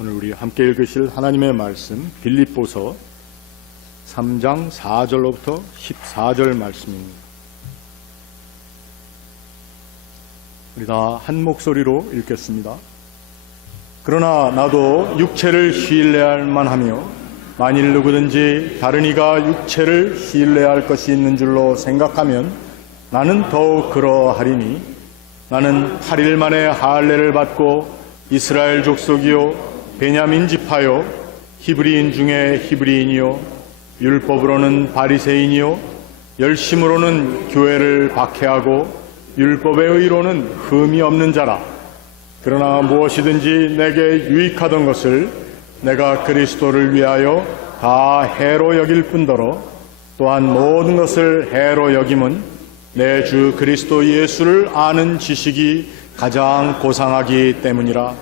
오늘 우리 함께 읽으실 하나님의 말씀 빌립보서 3장 4절로부터 14절 말씀입니다. 우리 다 한 목소리로 읽겠습니다. 그러나 나도 육체를 신뢰할 만하며 만일 누구든지 다른 이가 육체를 신뢰할 것이 있는 줄로 생각하면 나는 더욱 그러하리니 나는 8일 만에 할례를 받고 이스라엘 족속이요 베냐민 지파요 히브리인 중에 히브리인이요 율법으로는 바리새인이요 열심으로는 교회를 박해하고 율법의 의로는 흠이 없는 자라. 그러나 무엇이든지 내게 유익하던 것을 내가 그리스도를 위하여 다 해로 여길 뿐더러 또한 모든 것을 해로 여김은 내 주 그리스도 예수를 아는 지식이 가장 고상하기 때문이라.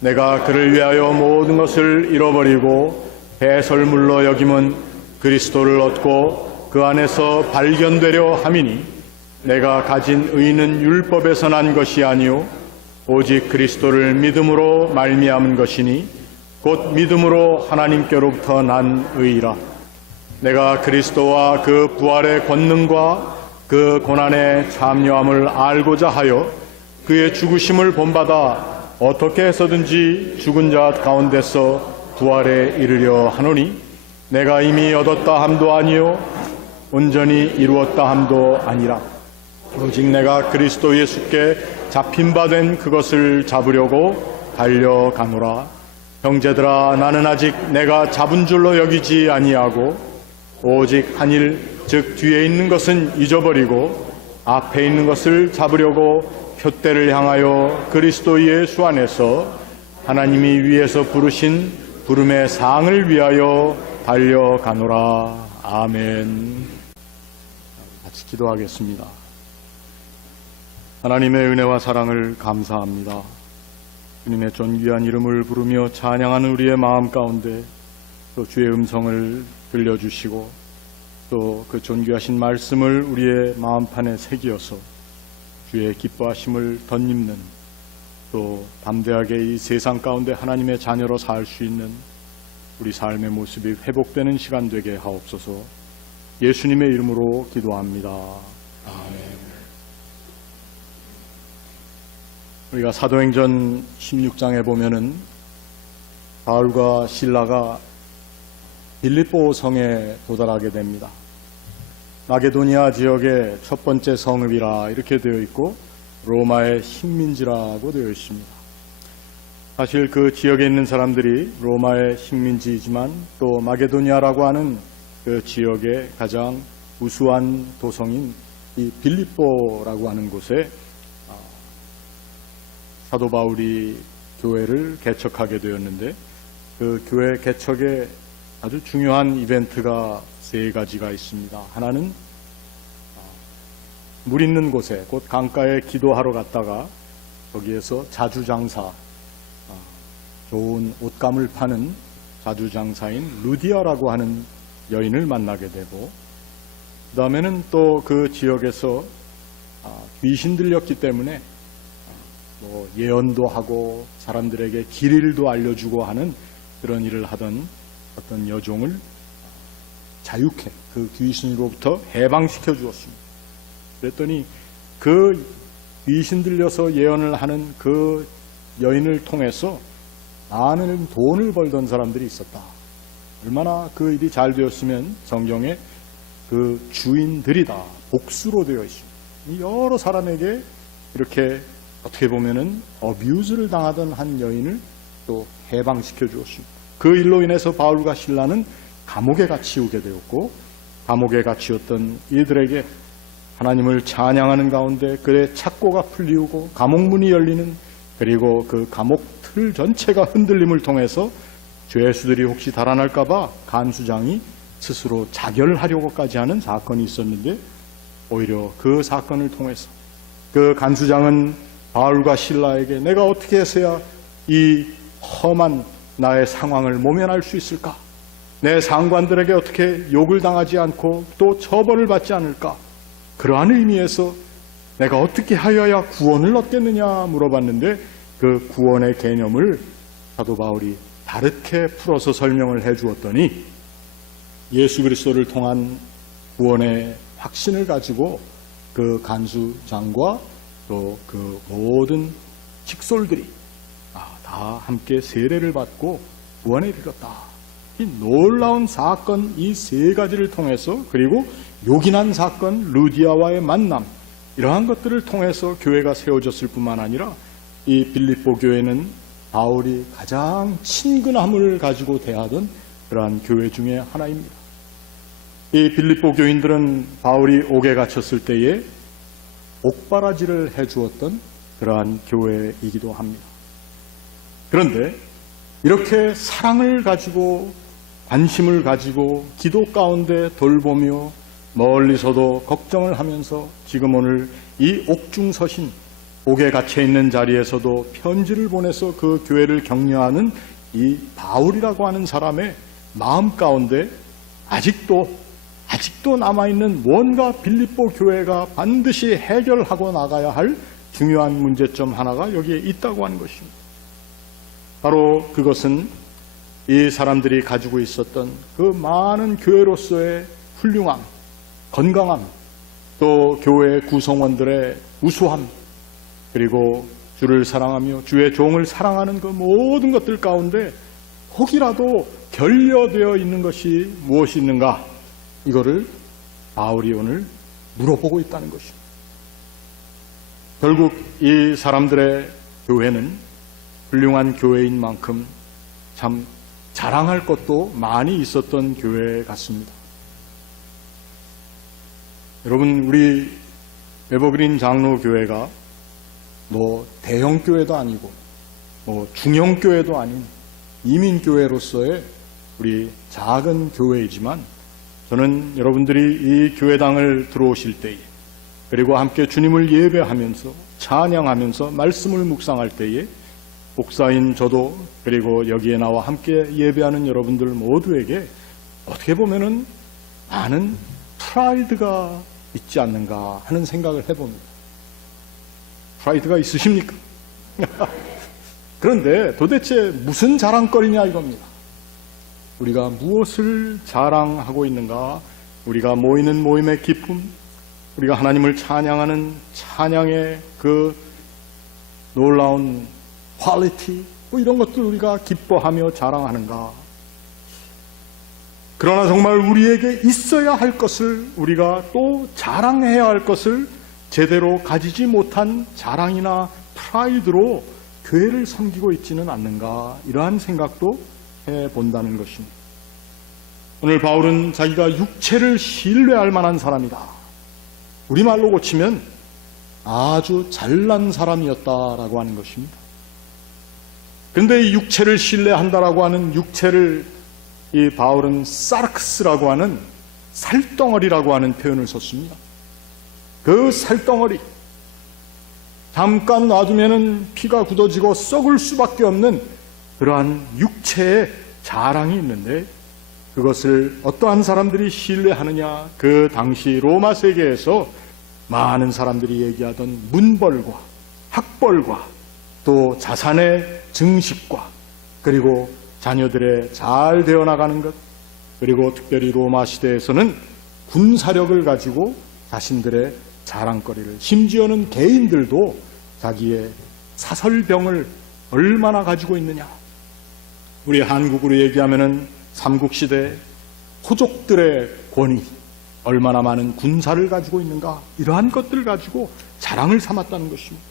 내가 그를 위하여 모든 것을 잃어버리고 배설물로 여김은 그리스도를 얻고 그 안에서 발견되려 함이니 내가 가진 의는 율법에서 난 것이 아니요 오직 그리스도를 믿음으로 말미암은 것이니 곧 믿음으로 하나님께로부터 난 의이라. 내가 그리스도와 그 부활의 권능과 그 고난의 참여함을 알고자 하여 그의 죽으심을 본받아 어떻게 해서든지 죽은 자 가운데서 부활에 이르려 하노니 내가 이미 얻었다 함도 아니요 온전히 이루었다 함도 아니라 오직 내가 그리스도 예수께 잡힌 바 된 그것을 잡으려고 달려가노라. 형제들아, 나는 아직 내가 잡은 줄로 여기지 아니하고 오직 한 일 즉 뒤에 있는 것은 잊어버리고 앞에 있는 것을 잡으려고 표대를 향하여 그리스도 예수 안에서 하나님이 위에서 부르신 부름의 상을 위하여 달려가노라. 아멘. 같이 기도하겠습니다. 하나님의 은혜와 사랑을 감사합니다. 주님의 존귀한 이름을 부르며 찬양하는 우리의 마음 가운데 또 주의 음성을 들려주시고 또 그 존귀하신 말씀을 우리의 마음판에 새기어서 주의 기뻐하심을 덧입는 또 담대하게 이 세상 가운데 하나님의 자녀로 살 수 있는 우리 삶의 모습이 회복되는 시간 되게 하옵소서. 예수님의 이름으로 기도합니다. 아멘. 우리가 사도행전 16장에 보면은 바울과 실라가 빌립보 성에 도달하게 됩니다. 마게도니아 지역의 첫 번째 성읍이라 이렇게 되어 있고 로마의 식민지라고 되어 있습니다. 사실 그 지역에 있는 사람들이 로마의 식민지이지만 또 마게도니아라고 하는 그 지역의 가장 우수한 도성인 이 빌립보라고 하는 곳에 사도 바울이 교회를 개척하게 되었는데 그 교회 개척에 아주 중요한 이벤트가 세 가지가 있습니다. 하나는 물 있는 곳에 곧 강가에 기도하러 갔다가 거기에서 자주장사, 좋은 옷감을 파는 자주장사인 루디아라고 하는 여인을 만나게 되고 그 다음에는 또 그 지역에서 귀신 들렸기 때문에 예언도 하고 사람들에게 길일도 알려주고 하는 그런 일을 하던 어떤 여종을 자유케 그 귀신으로부터 해방시켜 주었습니다. 그랬더니 그 귀신 들려서 예언을 하는 그 여인을 통해서 많은 돈을 벌던 사람들이 있었다. 얼마나 그 일이 잘 되었으면 성경에 그 주인들이다 복수로 되어 있습니다. 여러 사람에게 이렇게 어떻게 보면은 어뷰즈를 당하던 한 여인을 또 해방시켜 주었습니다. 그 일로 인해서 바울과 실라는 감옥에 갇히게 되었고 감옥에 갇히었던 이들에게 하나님을 찬양하는 가운데 그의 착고가 풀리우고 감옥문이 열리는 그리고 그 감옥 틀 전체가 흔들림을 통해서 죄수들이 혹시 달아날까 봐 간수장이 스스로 자결하려고까지 하는 사건이 있었는데 오히려 그 사건을 통해서 그 간수장은 바울과 실라에게 내가 어떻게 해서야 이 험한 나의 상황을 모면할 수 있을까? 내 상관들에게 어떻게 욕을 당하지 않고 또 처벌을 받지 않을까? 그러한 의미에서 내가 어떻게 하여야 구원을 얻겠느냐 물어봤는데 그 구원의 개념을 사도 바울이 다르게 풀어서 설명을 해 주었더니 예수 그리스도를 통한 구원의 확신을 가지고 그 간수장과 또 그 모든 직솔들이 다 함께 세례를 받고 구원에 이르렀다. 이 놀라운 사건 이 세 가지를 통해서, 그리고 요긴한 사건 루디아와의 만남, 이러한 것들을 통해서 교회가 세워졌을 뿐만 아니라 이 빌립보 교회는 바울이 가장 친근함을 가지고 대하던 그러한 교회 중에 하나입니다. 이 빌립보 교인들은 바울이 옥에 갇혔을 때에 옥바라지를 해주었던 그러한 교회이기도 합니다. 그런데 이렇게 사랑을 가지고 관심을 가지고 기도 가운데 돌보며 멀리서도 걱정을 하면서 지금 오늘 이 옥중 서신, 옥에 갇혀있는 자리에서도 편지를 보내서 그 교회를 격려하는 이 바울이라고 하는 사람의 마음 가운데 아직도 남아있는 뭔가 빌립보 교회가 반드시 해결하고 나가야 할 중요한 문제점 하나가 여기에 있다고 하는 것입니다. 바로 그것은 이 사람들이 가지고 있었던 그 많은 교회로서의 훌륭함, 건강함, 또 교회 구성원들의 우수함, 그리고 주를 사랑하며 주의 종을 사랑하는 그 모든 것들 가운데 혹이라도 결여되어 있는 것이 무엇이 있는가, 이거를 바울이 오늘 물어보고 있다는 것입니다. 결국 이 사람들의 교회는 훌륭한 교회인 만큼 참 자랑할 것도 많이 있었던 교회 같습니다. 여러분, 우리 에버그린 장로교회가 대형 교회도 아니고 중형 교회도 아닌 이민교회로서의 우리 작은 교회이지만, 저는 여러분들이 이 교회당을 들어오실 때에, 그리고 함께 주님을 예배하면서 찬양하면서 말씀을 묵상할 때에 목사인 저도, 그리고 여기에 나와 함께 예배하는 여러분들 모두에게 어떻게 보면은 많은 프라이드가 있지 않는가 하는 생각을 해봅니다. 프라이드가 있으십니까? 그런데 도대체 무슨 자랑거리냐 이겁니다. 우리가 무엇을 자랑하고 있는가? 우리가 모이는 모임의 기쁨, 우리가 하나님을 찬양하는 찬양의 그 놀라운 퀄리티, 이런 것들 우리가 기뻐하며 자랑하는가? 그러나 정말 우리에게 있어야 할 것을, 우리가 또 자랑해야 할 것을 제대로 가지지 못한 자랑이나 프라이드로 교회를 섬기고 있지는 않는가, 이러한 생각도 해본다는 것입니다. 오늘 바울은 자기가 육체를 신뢰할 만한 사람이다, 우리말로 고치면 아주 잘난 사람이었다라고 하는 것입니다. 그런데 이 육체를 신뢰한다라고 하는 육체를 이 바울은 사르크스라고 하는 살덩어리라고 하는 표현을 썼습니다. 그 살덩어리, 잠깐 놔두면은 피가 굳어지고 썩을 수밖에 없는 그러한 육체의 자랑이 있는데, 그것을 어떠한 사람들이 신뢰하느냐? 그 당시 로마 세계에서 많은 사람들이 얘기하던 문벌과 학벌과 또 자산의 증식과, 그리고 자녀들의 잘 되어나가는 것, 그리고 특별히 로마 시대에서는 군사력을 가지고 자신들의 자랑거리를, 심지어는 개인들도 자기의 사설병을 얼마나 가지고 있느냐. 우리 한국으로 얘기하면은 삼국시대 호족들의 권위, 얼마나 많은 군사를 가지고 있는가, 이러한 것들을 가지고 자랑을 삼았다는 것입니다.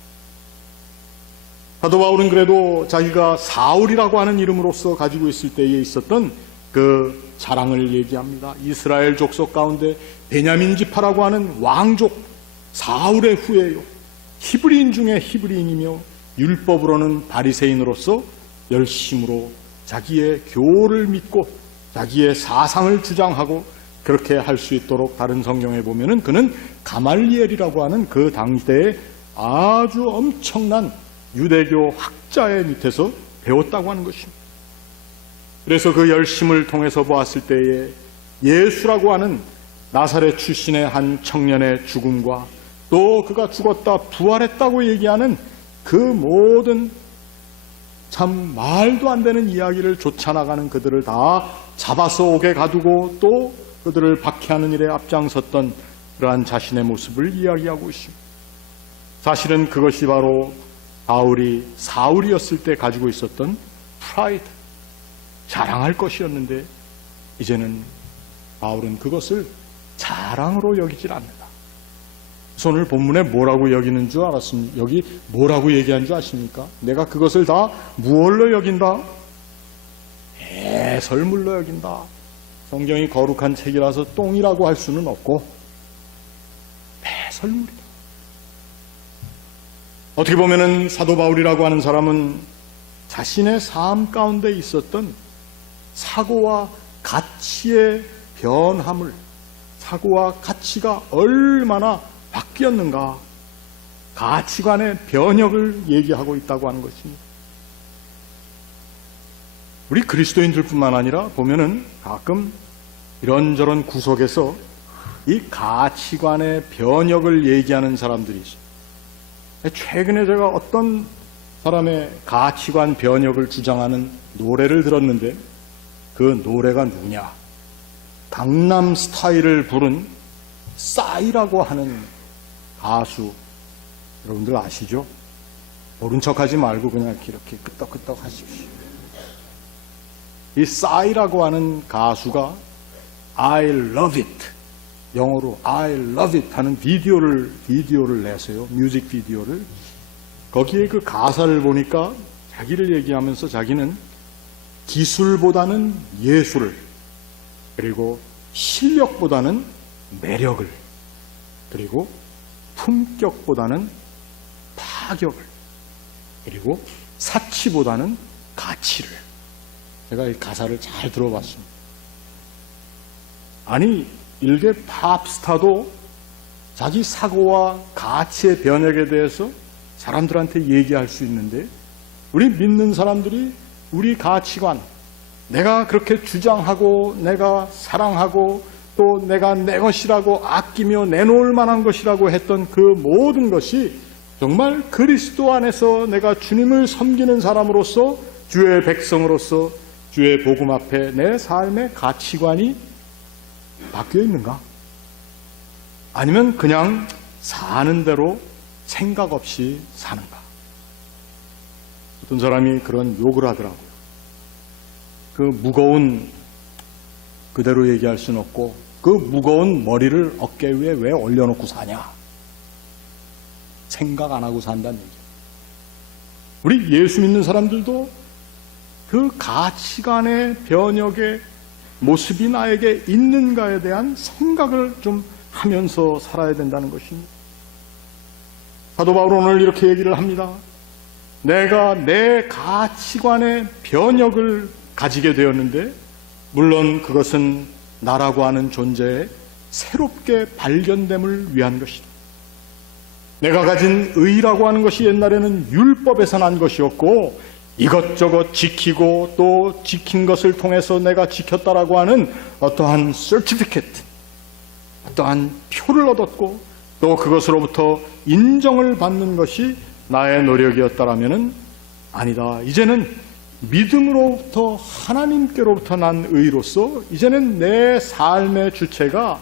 사도 바울은 그래도 자기가 사울이라고 하는 이름으로서 가지고 있을 때에 있었던 그 자랑을 얘기합니다. 이스라엘 족속 가운데 베냐민 지파라고 하는 왕족 사울의 후예요. 히브리인 중에 히브리인이며 율법으로는 바리새인으로서 열심으로 자기의 교를 믿고 자기의 사상을 주장하고 그렇게 할 수 있도록 다른 성경에 보면은 그는 가말리엘이라고 하는 그 당시대의 아주 엄청난 유대교 학자의 밑에서 배웠다고 하는 것입니다. 그래서 그 열심을 통해서 보았을 때에 예수라고 하는 나사렛 출신의 한 청년의 죽음과 또 그가 죽었다 부활했다고 얘기하는 그 모든 참 말도 안 되는 이야기를 쫓아나가는 그들을 다 잡아서 옥에 가두고 또 그들을 박해하는 일에 앞장섰던 그러한 자신의 모습을 이야기하고 있습니다. 사실은 그것이 바로 바울이 사울이었을 때 가지고 있었던 프라이드, 자랑할 것이었는데 이제는 바울은 그것을 자랑으로 여기질 않는다. 그래서 오늘 본문에 뭐라고 여기는 줄 알았습니까? 여기 뭐라고 얘기한 줄 아십니까? 내가 그것을 다 무얼로 여긴다? 배설물로 여긴다. 성경이 거룩한 책이라서 똥이라고 할 수는 없고 배설물이다. 어떻게 보면은 사도 바울이라고 하는 사람은 자신의 삶 가운데 있었던 사고와 가치의 변함을, 사고와 가치가 얼마나 바뀌었는가, 가치관의 변혁을 얘기하고 있다고 하는 것입니다. 우리 그리스도인들뿐만 아니라 보면은 가끔 이런저런 구석에서 이 가치관의 변혁을 얘기하는 사람들이 있어요. 최근에 제가 어떤 사람의 가치관 변혁을 주장하는 노래를 들었는데 그 노래가 누구냐? 강남 스타일을 부른 싸이라고 하는 가수, 여러분들 아시죠? 모른 척하지 말고 그냥 이렇게 끄떡끄떡 하십시오. 이 싸이라고 하는 가수가 I love it, 영어로 I love it 하는 비디오를 내세요. 뮤직 비디오를. 거기에 그 가사를 보니까 자기를 얘기하면서 자기는 기술보다는 예술을, 그리고 실력보다는 매력을, 그리고 품격보다는 파격을, 그리고 사치보다는 가치를. 제가 이 가사를 잘 들어봤습니다. 아니, 일개 팝스타도 자기 사고와 가치의 변혁에 대해서 사람들한테 얘기할 수 있는데 우리 믿는 사람들이 우리 가치관, 내가 그렇게 주장하고 내가 사랑하고 또 내가 내 것이라고 아끼며 내놓을 만한 것이라고 했던 그 모든 것이 정말 그리스도 안에서 내가 주님을 섬기는 사람으로서, 주의 백성으로서 주의 복음 앞에 내 삶의 가치관이 바뀌어 있는가? 아니면 그냥 사는 대로 생각 없이 사는가? 어떤 사람이 그런 욕을 하더라고요. 그 무거운, 그대로 얘기할 수는 없고 그 무거운 머리를 어깨 위에 왜 올려놓고 사냐? 생각 안 하고 산다는 얘기죠. 우리 예수 믿는 사람들도 그 가치관의 변혁의 모습이 나에게 있는가에 대한 생각을 좀 하면서 살아야 된다는 것입니다. 사도 바울은 오늘 이렇게 얘기를 합니다. 내가 내 가치관의 변혁을 가지게 되었는데, 물론 그것은 나라고 하는 존재의 새롭게 발견됨을 위한 것이다. 내가 가진 의라고 하는 것이 옛날에는 율법에서 난 것이었고 이것저것 지키고 또 지킨 것을 통해서 내가 지켰다라고 하는 어떠한 certificate, 어떠한 표를 얻었고 또 그것으로부터 인정을 받는 것이 나의 노력이었다라면은 아니다. 이제는 믿음으로부터 하나님께로부터 난 의로서 이제는 내 삶의 주체가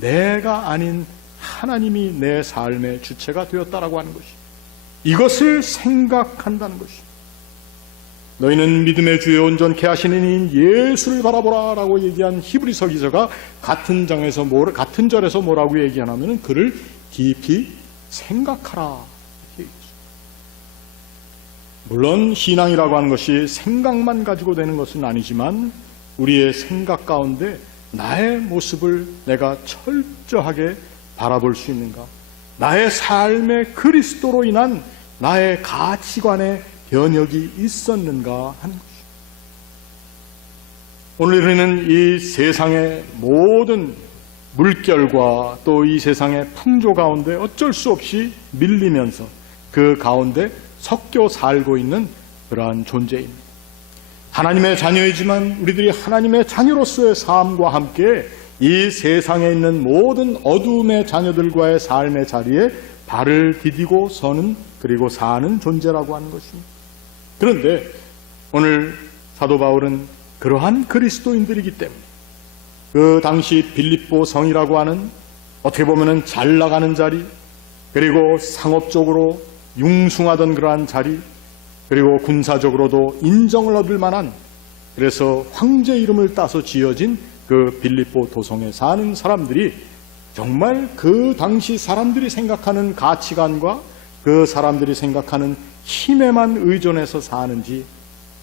내가 아닌 하나님이 내 삶의 주체가 되었다라고 하는 것이, 이것을 생각한다는 것이. 너희는 믿음의 주에 온전케 하시는 이인 예수를 바라보라 라고 얘기한 히브리서 기자가 같은 절에서 뭐라고 얘기하냐면 그를 깊이 생각하라. 물론 신앙이라고 하는 것이 생각만 가지고 되는 것은 아니지만 우리의 생각 가운데 나의 모습을 내가 철저하게 바라볼 수 있는가? 나의 삶의 그리스도로 인한 나의 가치관의 변혁이 있었는가 하는 것입니다. 오늘 우리는 이 세상의 모든 물결과 또 이 세상의 풍조 가운데 어쩔 수 없이 밀리면서 그 가운데 섞여 살고 있는 그러한 존재입니다. 하나님의 자녀이지만 우리들이 하나님의 자녀로서의 삶과 함께 이 세상에 있는 모든 어두움의 자녀들과의 삶의 자리에 발을 디디고 서는, 그리고 사는 존재라고 하는 것입니다. 그런데 오늘 사도 바울은 그러한 그리스도인들이기 때문에 그 당시 빌립보 성이라고 하는 어떻게 보면 잘 나가는 자리, 그리고 상업적으로 융숭하던 그러한 자리, 그리고 군사적으로도 인정을 얻을 만한, 그래서 황제 이름을 따서 지어진 그 빌립보 도성에 사는 사람들이 정말 그 당시 사람들이 생각하는 가치관과 그 사람들이 생각하는 힘에만 의존해서 사는지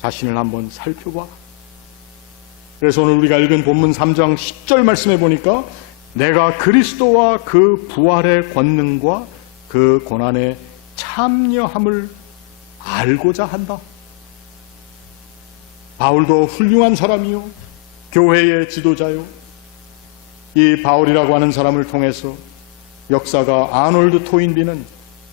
자신을 한번 살펴봐. 그래서 오늘 우리가 읽은 본문 3장 10절 말씀에 보니까 내가 그리스도와 그 부활의 권능과 그 고난에 참여함을 알고자 한다. 바울도 훌륭한 사람이요, 교회의 지도자요. 이 바울이라고 하는 사람을 통해서 역사가 아놀드 토인비는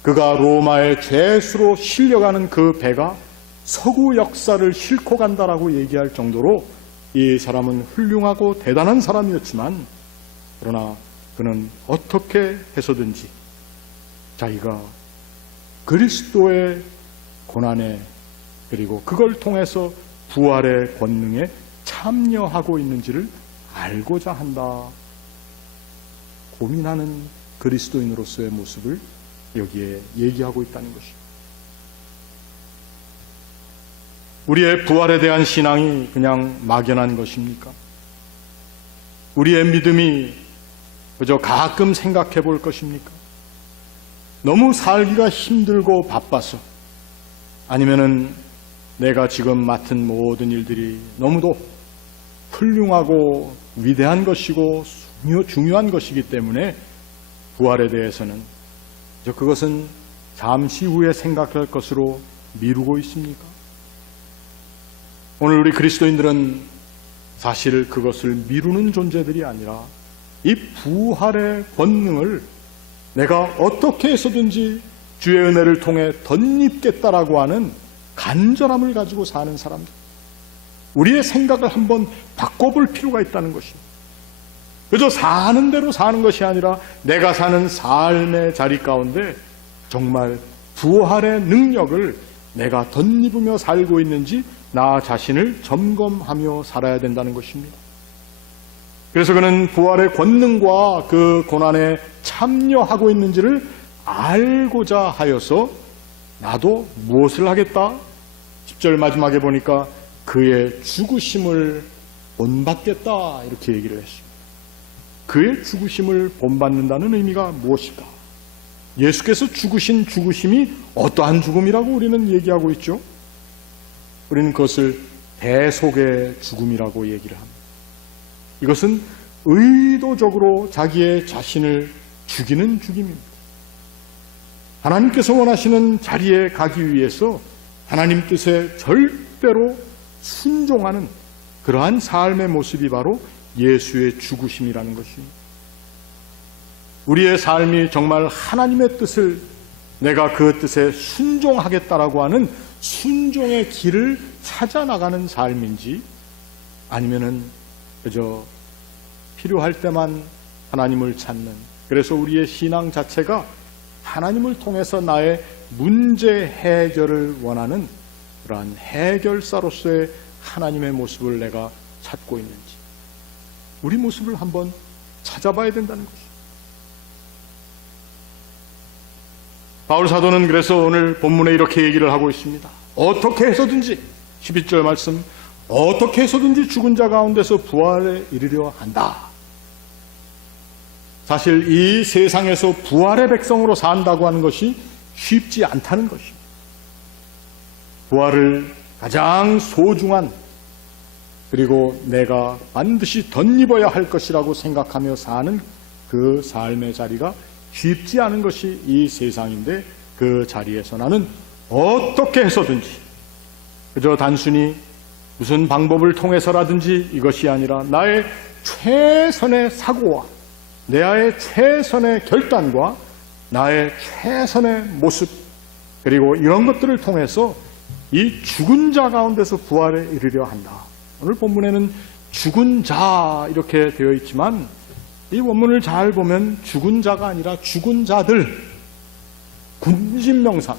그가 로마의 죄수로 실려가는 그 배가 서구 역사를 싣고 간다라고 얘기할 정도로 이 사람은 훌륭하고 대단한 사람이었지만, 그러나 그는 어떻게 해서든지 자기가 그리스도의 고난에, 그리고 그걸 통해서 부활의 권능에 참여하고 있는지를 알고자 한다. 고민하는 그리스도인으로서의 모습을 여기에 얘기하고 있다는 것입니다. 우리의 부활에 대한 신앙이 그냥 막연한 것입니까? 우리의 믿음이 그저 가끔 생각해 볼 것입니까? 너무 살기가 힘들고 바빠서, 아니면은 내가 지금 맡은 모든 일들이 너무도 훌륭하고 위대한 것이고 중요한 것이기 때문에 부활에 대해서는 그것은 잠시 후에 생각할 것으로 미루고 있습니까? 오늘 우리 그리스도인들은 사실 그것을 미루는 존재들이 아니라 이 부활의 권능을 내가 어떻게 해서든지 주의 은혜를 통해 덧입겠다라고 하는 간절함을 가지고 사는 사람들, 우리의 생각을 한번 바꿔볼 필요가 있다는 것입니다. 그저 사는 대로 사는 것이 아니라 내가 사는 삶의 자리 가운데 정말 부활의 능력을 내가 덧입으며 살고 있는지 나 자신을 점검하며 살아야 된다는 것입니다. 그래서 그는 부활의 권능과 그 고난에 참여하고 있는지를 알고자 하여서 나도 무엇을 하겠다? 10절 마지막에 보니까 그의 죽으심을 본받겠다 이렇게 얘기를 했습니다. 그의 죽으심을 본받는다는 의미가 무엇일까? 예수께서 죽으신 죽으심이 어떠한 죽음이라고 우리는 얘기하고 있죠? 우리는 그것을 대속의 죽음이라고 얘기를 합니다. 이것은 의도적으로 자기의 자신을 죽이는 죽임입니다. 하나님께서 원하시는 자리에 가기 위해서 하나님 뜻에 절대로 순종하는 그러한 삶의 모습이 바로 예수의 죽으심이라는 것입니다. 우리의 삶이 정말 하나님의 뜻을, 내가 그 뜻에 순종하겠다라고 하는 순종의 길을 찾아 나가는 삶인지, 아니면은 그저 필요할 때만 하나님을 찾는, 그래서 우리의 신앙 자체가 하나님을 통해서 나의 문제 해결을 원하는 그러한 해결사로서의 하나님의 모습을 내가 찾고 있는지, 우리 모습을 한번 찾아봐야 된다는 것입니다. 바울 사도는 그래서 오늘 본문에 이렇게 얘기를 하고 있습니다. 어떻게 해서든지, 11절 말씀, 어떻게 해서든지 죽은 자 가운데서 부활에 이르려 한다. 사실 이 세상에서 부활의 백성으로 산다고 하는 것이 쉽지 않다는 것입니다. 부활을 가장 소중한, 그리고 내가 반드시 덧입어야 할 것이라고 생각하며 사는 그 삶의 자리가 쉽지 않은 것이 이 세상인데, 그 자리에서 나는 어떻게 해서든지, 그저 단순히 무슨 방법을 통해서라든지 이것이 아니라 나의 최선의 사고와 나의 최선의 결단과 나의 최선의 모습, 그리고 이런 것들을 통해서 이 죽은 자 가운데서 부활에 이르려 한다. 오늘 본문에는 죽은 자 이렇게 되어 있지만 이 원문을 잘 보면 죽은 자가 아니라 죽은 자들, 군진명사,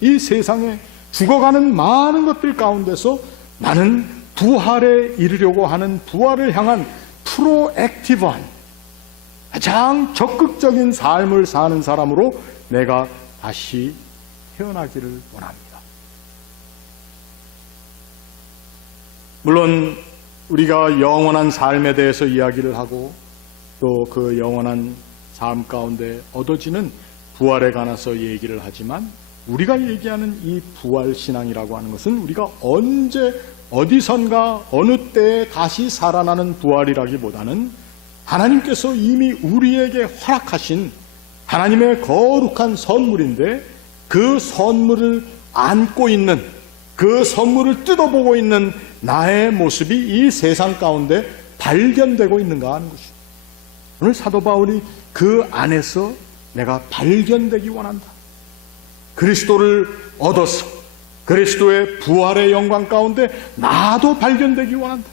이 세상에 죽어가는 많은 것들 가운데서 나는 부활에 이르려고 하는, 부활을 향한 프로액티브한 가장 적극적인 삶을 사는 사람으로 내가 다시 태어나기를 원합니다. 물론 우리가 영원한 삶에 대해서 이야기를 하고 또 그 영원한 삶 가운데 얻어지는 부활에 관해서 얘기를 하지만, 우리가 얘기하는 이 부활신앙이라고 하는 것은 우리가 언제 어디선가 어느 때에 다시 살아나는 부활이라기보다는 하나님께서 이미 우리에게 허락하신 하나님의 거룩한 선물인데, 그 선물을 안고 있는, 그 선물을 뜯어보고 있는 나의 모습이 이 세상 가운데 발견되고 있는가 하는 것입니다. 오늘 사도 바울이 그 안에서 내가 발견되기 원한다. 그리스도를 얻어서 그리스도의 부활의 영광 가운데 나도 발견되기 원한다.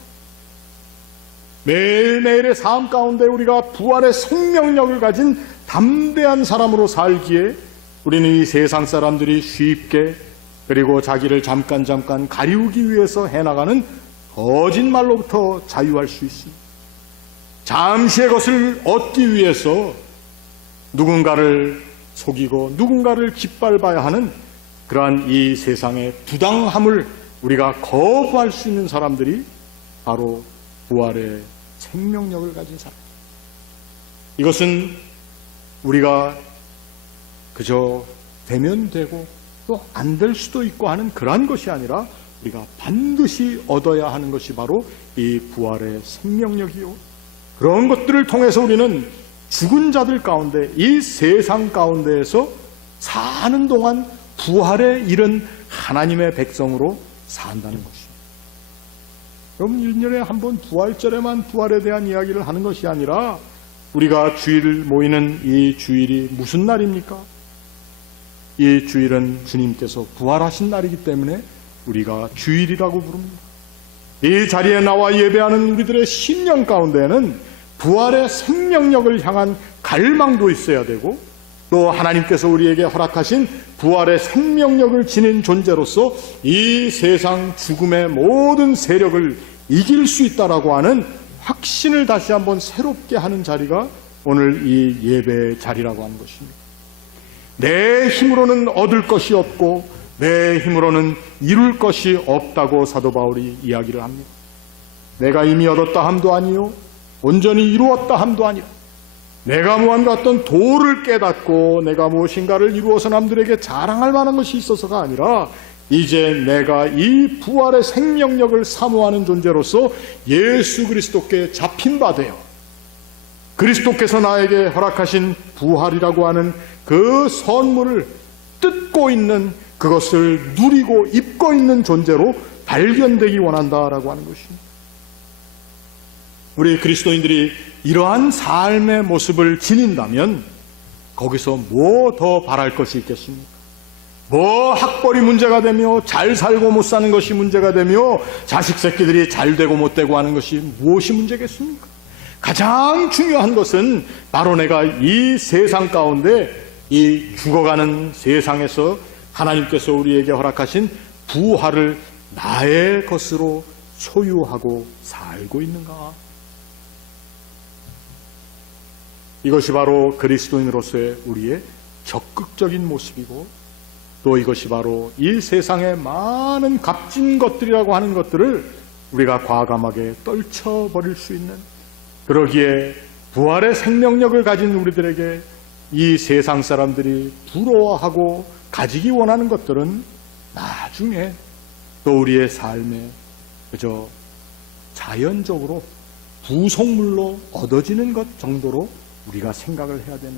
매일매일의 삶 가운데 우리가 부활의 생명력을 가진 담대한 사람으로 살기에 우리는 이 세상 사람들이 쉽게, 그리고 자기를 잠깐 가리우기 위해서 해나가는 거짓말로부터 자유할 수 있습니다. 잠시의 것을 얻기 위해서 누군가를 속이고 누군가를 짓밟아야 하는 그러한 이 세상의 부당함을 우리가 거부할 수 있는 사람들이 바로 부활의 생명력을 가진 사람. 이것은 우리가 그저 되면 되고 또 안 될 수도 있고 하는 그러한 것이 아니라 우리가 반드시 얻어야 하는 것이 바로 이 부활의 생명력이요, 그런 것들을 통해서 우리는 죽은 자들 가운데, 이 세상 가운데에서 사는 동안 부활에 이른 하나님의 백성으로 산다는 것입니다. 그럼 1년에 한 번 부활절에만 부활에 대한 이야기를 하는 것이 아니라 우리가 주일 모이는 이 주일이 무슨 날입니까? 이 주일은 주님께서 부활하신 날이기 때문에 우리가 주일이라고 부릅니다. 이 자리에 나와 예배하는 우리들의 신령 가운데에는 부활의 생명력을 향한 갈망도 있어야 되고, 또 하나님께서 우리에게 허락하신 부활의 생명력을 지닌 존재로서 이 세상 죽음의 모든 세력을 이길 수 있다라고 하는 확신을 다시 한번 새롭게 하는 자리가 오늘 이 예배의 자리라고 하는 것입니다. 내 힘으로는 얻을 것이 없고 내 힘으로는 이룰 것이 없다고 사도 바울이 이야기를 합니다. 내가 이미 얻었다 함도 아니요 온전히 이루었다 함도 아니라, 내가 무언가 어떤 도를 깨닫고 내가 무엇인가를 이루어서 남들에게 자랑할 만한 것이 있어서가 아니라, 이제 내가 이 부활의 생명력을 사모하는 존재로서 예수 그리스도께 잡힌 바 되어 그리스도께서 나에게 허락하신 부활이라고 하는 그 선물을 뜯고 있는, 그것을 누리고 입고 있는 존재로 발견되기 원한다라고 하는 것입니다. 우리 그리스도인들이 이러한 삶의 모습을 지닌다면 거기서 뭐 더 바랄 것이 있겠습니까? 뭐 학벌이 문제가 되며 잘 살고 못 사는 것이 문제가 되며 자식 새끼들이 잘 되고 못 되고 하는 것이 무엇이 문제겠습니까? 가장 중요한 것은 바로 내가 이 세상 가운데, 이 죽어가는 세상에서 하나님께서 우리에게 허락하신 부활을 나의 것으로 소유하고 살고 있는가? 이것이 바로 그리스도인으로서의 우리의 적극적인 모습이고, 또 이것이 바로 이 세상의 많은 값진 것들이라고 하는 것들을 우리가 과감하게 떨쳐버릴 수 있는, 그러기에 부활의 생명력을 가진 우리들에게 이 세상 사람들이 부러워하고 가지기 원하는 것들은 나중에 또 우리의 삶에 그저 자연적으로 부속물로 얻어지는 것 정도로 우리가 생각을 해야 되는,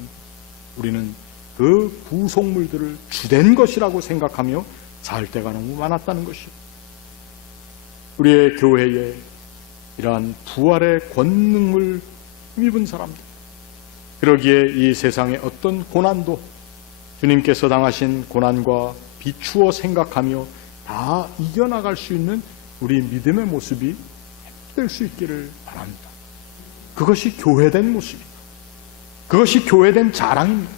우리는 그 부속물들을 주된 것이라고 생각하며 살 때가 너무 많았다는 것이죠. 우리의 교회에 이러한 부활의 권능을 입은 사람들, 그러기에 이 세상의 어떤 고난도 주님께서 당하신 고난과 비추어 생각하며 다 이겨나갈 수 있는 우리 믿음의 모습이 될 수 있기를 바랍니다. 그것이 교회된 모습입니다. 그것이 교회된 자랑입니다.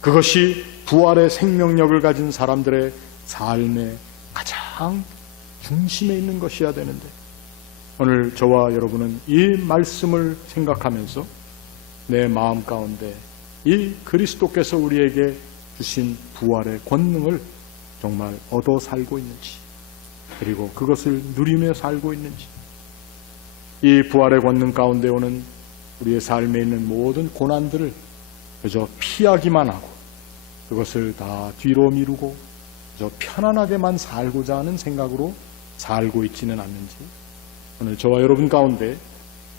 그것이 부활의 생명력을 가진 사람들의 삶의 가장 중심에 있는 것이어야 되는데, 오늘 저와 여러분은 이 말씀을 생각하면서 내 마음 가운데 이 그리스도께서 우리에게 주신 부활의 권능을 정말 얻어 살고 있는지, 그리고 그것을 누리며 살고 있는지, 이 부활의 권능 가운데 오는 우리의 삶에 있는 모든 고난들을 그저 피하기만 하고 그것을 다 뒤로 미루고 그저 편안하게만 살고자 하는 생각으로 살고 있지는 않는지, 오늘 저와 여러분 가운데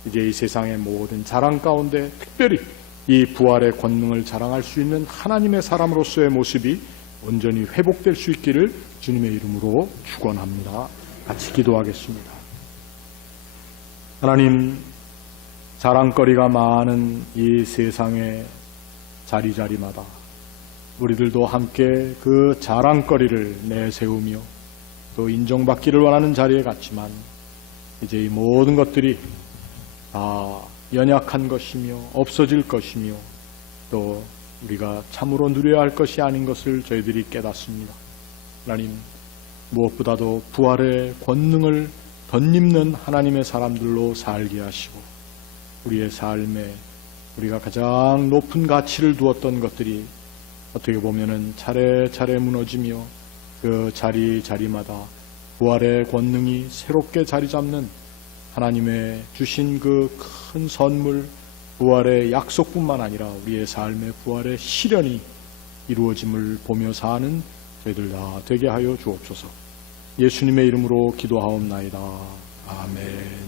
이제 이 세상의 모든 자랑 가운데 특별히 이 부활의 권능을 자랑할 수 있는 하나님의 사람으로서의 모습이 온전히 회복될 수 있기를 주님의 이름으로 축원합니다. 같이 기도하겠습니다. 하나님, 자랑거리가 많은 이 세상의 자리자리마다 우리들도 함께 그 자랑거리를 내세우며 또 인정받기를 원하는 자리에 갔지만, 이제 이 모든 것들이 다 연약한 것이며 없어질 것이며 또 우리가 참으로 누려야 할 것이 아닌 것을 저희들이 깨닫습니다. 하나님, 무엇보다도 부활의 권능을 덧입는 하나님의 사람들로 살게 하시고, 우리의 삶에 우리가 가장 높은 가치를 두었던 것들이 어떻게 보면은 차례차례 무너지며 그 자리마다 부활의 권능이 새롭게 자리 잡는 하나님의 주신 그 큰 선물, 부활의 약속뿐만 아니라 우리의 삶의 부활의 실현이 이루어짐을 보며 사는 저희들 다 되게 하여 주옵소서. 예수님의 이름으로 기도하옵나이다. 아멘.